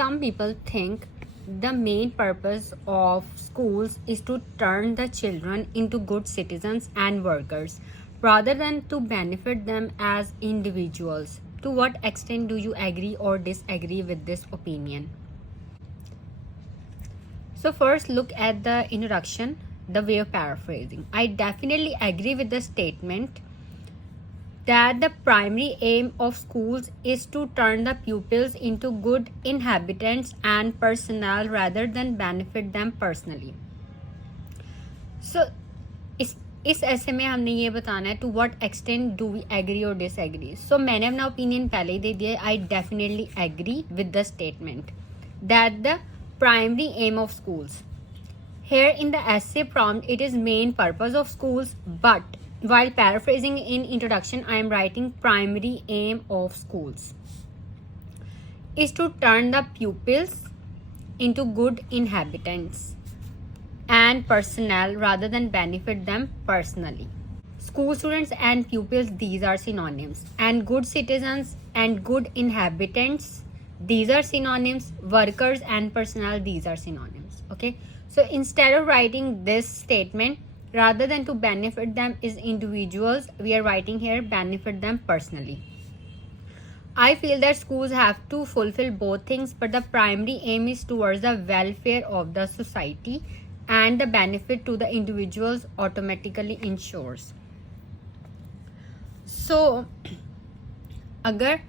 some people think the main purpose of schools is to turn the children into good citizens and workers rather than to benefit them as individuals. To what extent do you agree or disagree with this opinion? So first, look at the introduction, the way of paraphrasing. I definitely agree with the statement that the primary aim of schools is to turn the pupils into good inhabitants and personnel rather than benefit them personally. So इस ऐसे में हमने ये बताना है to what extent do we agree और disagree. So मैंने अपना ओपिनियन पहले ही दे दिया. I definitely agree with the statement that the primary aim of schools. Here in the essay prompt, it is main purpose of schools, but while paraphrasing in introduction, I am writing primary aim of schools is to turn the pupils into good inhabitants and personnel rather than benefit them personally. School students and pupils, these are synonyms, and good citizens and good inhabitants, these are synonyms. Workers and personnel, these are synonyms. Okay, so instead of writing this statement, rather than to benefit them as individuals, we are writing here benefit them personally. I feel that schools have to fulfill both things, but the primary aim is towards the welfare of the society, and the benefit to the individuals automatically ensures. So अगर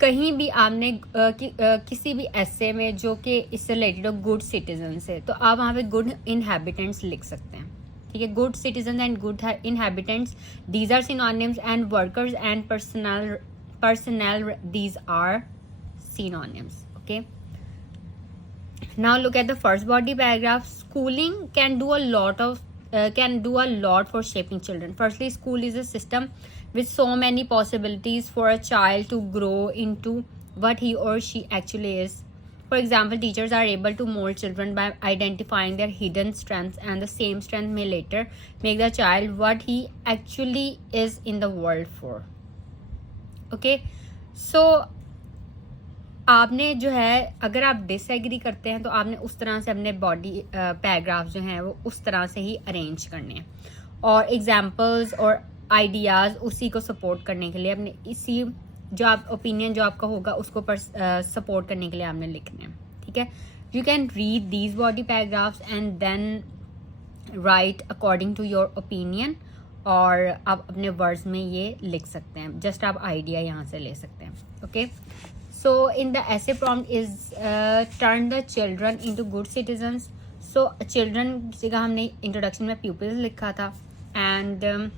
कहीं भी आपने किसी भी ऐसे में जो कि इससे रिलेटेड हो गुड सिटीजन से, तो आप वहाँ पे गुड इनहैबिटेंट्स लिख सकते हैं. ठीक है, good citizen and good inhabitants, these are synonyms, and workers and personnel, these are synonyms. Okay, now look at the first body paragraph. Schooling can do a lot for shaping children. Firstly, school is a system with so many possibilities for a child to grow into what he or she actually is. For example, teachers are able to mold children by identifying their hidden strengths, and the same strength may later make the child what he actually is in the world for. Okay, so आपने जो है, अगर आप disagree करते हैं तो आपने उस तरह से अपने बॉडी पैराग्राफ जो हैं वो उस तरह से ही अरेंज करने हैं, और एग्जांपल्स और आइडियाज़ उसी को सपोर्ट करने के लिए अपने इसी जो आप ओपिनियन जो आपका होगा उसको सपोर्ट करने के लिए आपने लिखने हैं. ठीक है, you can read these body paragraphs and then write according to your opinion, और आप अपने वर्ड्स में ये लिख सकते हैं. जस्ट आप आइडिया यहाँ से ले सकते हैं. Okay, so in the essay prompt is turn the children into good citizens. so children जगह हमने इंट्रोडक्शन में pupils लिखा था, एंड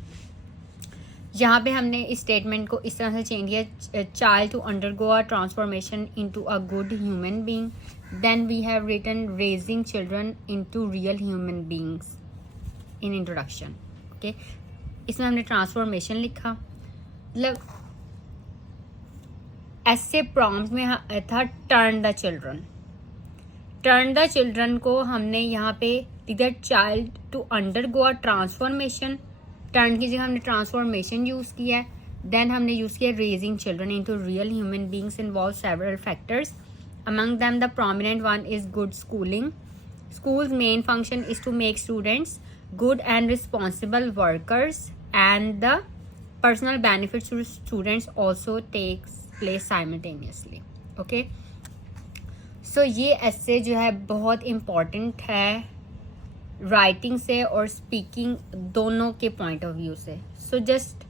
यहाँ पे हमने इस स्टेटमेंट को इस तरह से चेंज किया, child to undergo a transformation into a good human being. Then we have written raising children into real human beings in introduction. Okay, इसमें हमने ट्रांसफॉर्मेशन लिखा. मतलब ऐसे प्रॉम्प्ट में था turn the children. Turn the children को हमने यहाँ पे the child to undergo a transformation, turn की जगह हमने ट्रांसफॉर्मेशन यूज़ किया है. देन हमने यूज़ किया raising children into real human beings involve several factors. Among them the prominent one is good schooling. Schools main function is to make students good and responsible workers, and the personal benefits to students also takes place simultaneously. Okay, so ये ऐसे जो है बहुत important है writing से और speaking दोनों के पॉइंट ऑफ व्यू से. So just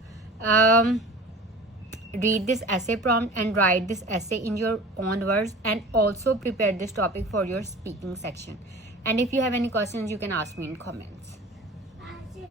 read this essay prompt and write this essay in your own words, and also prepare this topic for your speaking section. And if you have any questions, you can ask me in comments.